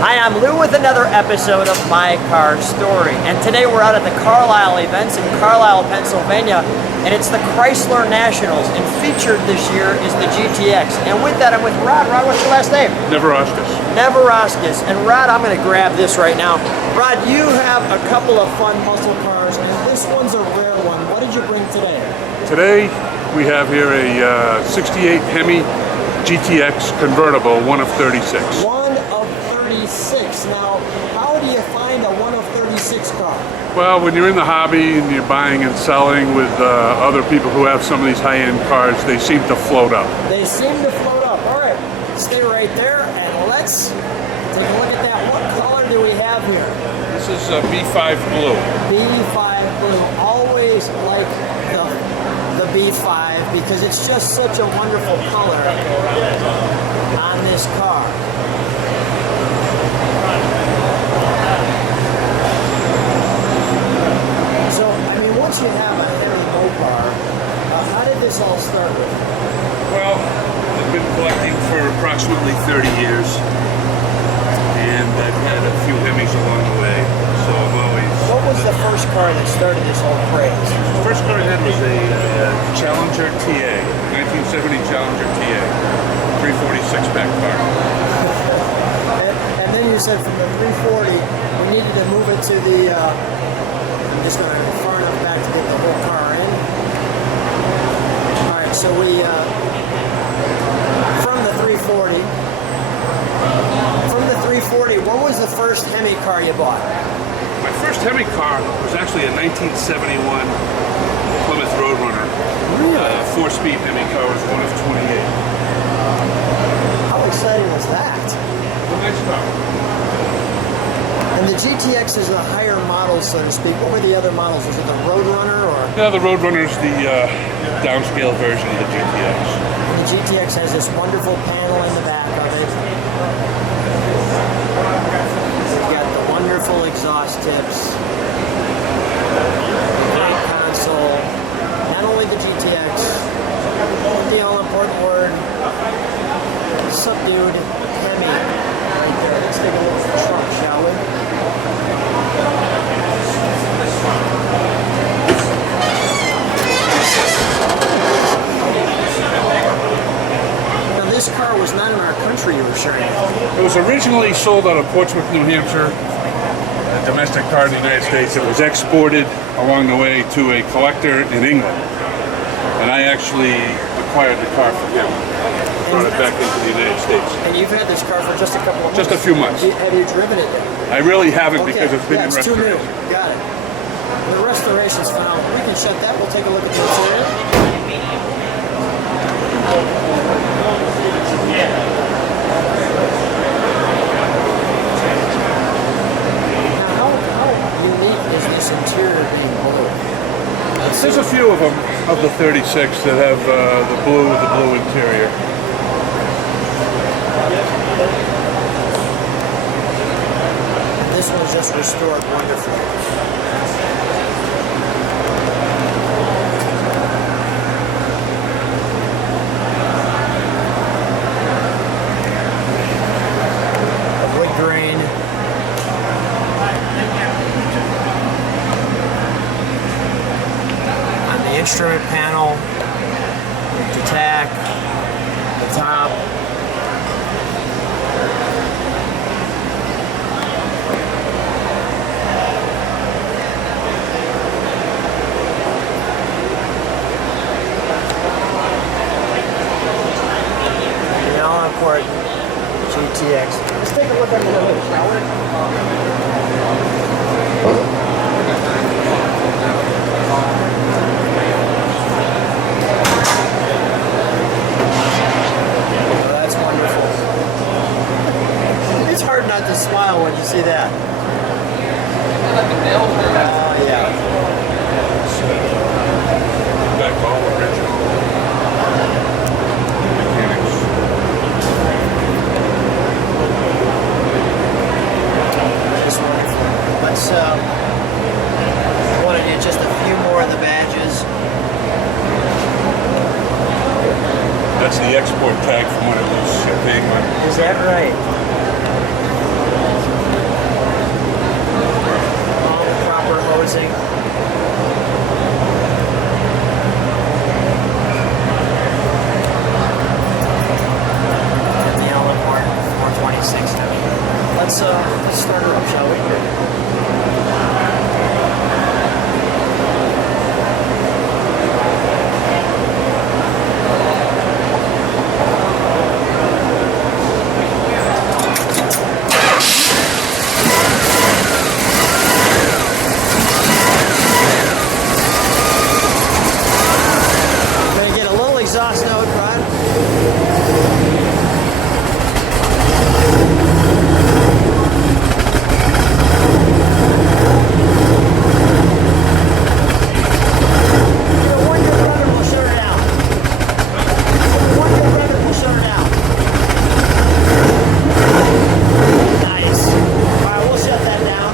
Hi, I'm Lou with another episode of My Car Story, and today we're out at the Carlisle events in Carlisle, Pennsylvania, and it's the Chrysler Nationals, and featured this year is the GTX. And with that, I'm with Rod. Rod, what's your last name? Nevirauskas. Nevirauskas. And Rod, I'm going to grab this right now. Rod, you have a couple of fun muscle cars, and this one's a rare one. What did you bring today? Today we have here a 68 Hemi GTX Convertible, 1 of 36. 1 of 36. Now, how do you find a 1 of 36 car? Well, when you're in the hobby and you're buying and selling with other people who have some of these high-end cars, they seem to float up. They seem to float up. All right, stay right there and let's take a look at that. What color do we have here? This is B5 Blue. B5 Blue. Always like the B5 because it's just such a wonderful color on this car. So, I mean, once you have a Hemi car, how did this all start with? Well, I've been collecting for approximately 30 years, and I've had a few Hemis along the way, so I'm always... What was the first car that started this whole craze? The first car I had was a Challenger TA, 1970 Challenger TA, 346 back car. And then you said from the 340, we needed to move it to the, I'm just going to go far enough back to get the whole car in. All right, so we, from the 340, what was the first Hemi car you bought? My first Hemi car was actually a 1971 Plymouth Roadrunner. Really? 4-speed Hemi car, was 1 of 28. How exciting was that? A nice car. And the GTX is the higher model, so to speak. What were the other models? Was it the Roadrunner or? Yeah, the Roadrunner's the downscale version of the GTX. And the GTX has this wonderful panel in the back of it. You've got the wonderful exhaust tips. Great console. Not only the GTX, the all-important word, subdued Hemi right there. Let's take a look at the trunk, shall we? Now this car was not in our country, you were sharing. It was originally sold out of Portsmouth, New Hampshire, a domestic car in the United States. It was exported along the way to a collector in England. And I actually acquired the car from him. Brought it back into the United States. And you've had this car for just a couple of months? Just a few months. Have you driven it then? I really haven't because it's been in it's too new. restoration. Got it. The restoration's phenomenal. We can shut that. We'll take a look at the interior. Now, how unique is this interior being blue? There's a few of them, of the 36, that have the blue interior. This one's just restored wonderfully. The wood grain. On the instrument panel, the tack, the top. GTX. Let's take a look under the hood, shall we? Oh, that's wonderful. It's hard not to smile when you see that. Yeah. Back all original. Let's I want to do just a few more of the badges. That's the export tag from when it was being run. Is that right? let's start her up, shall we? Gonna get a little exhaust note, Rod. One good brother will shut her down. One good brother will shut her down. Nice. All right, we'll shut that down.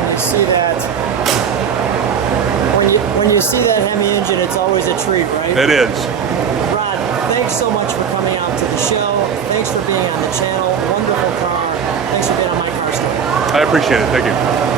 When you see that, when you see that Hemi engine, it's always a treat, right? It is. Rod, thanks so much for coming out to the show. Thanks for being on the channel. Wonderful car. Thanks for being on my car story. I appreciate it. Thank you.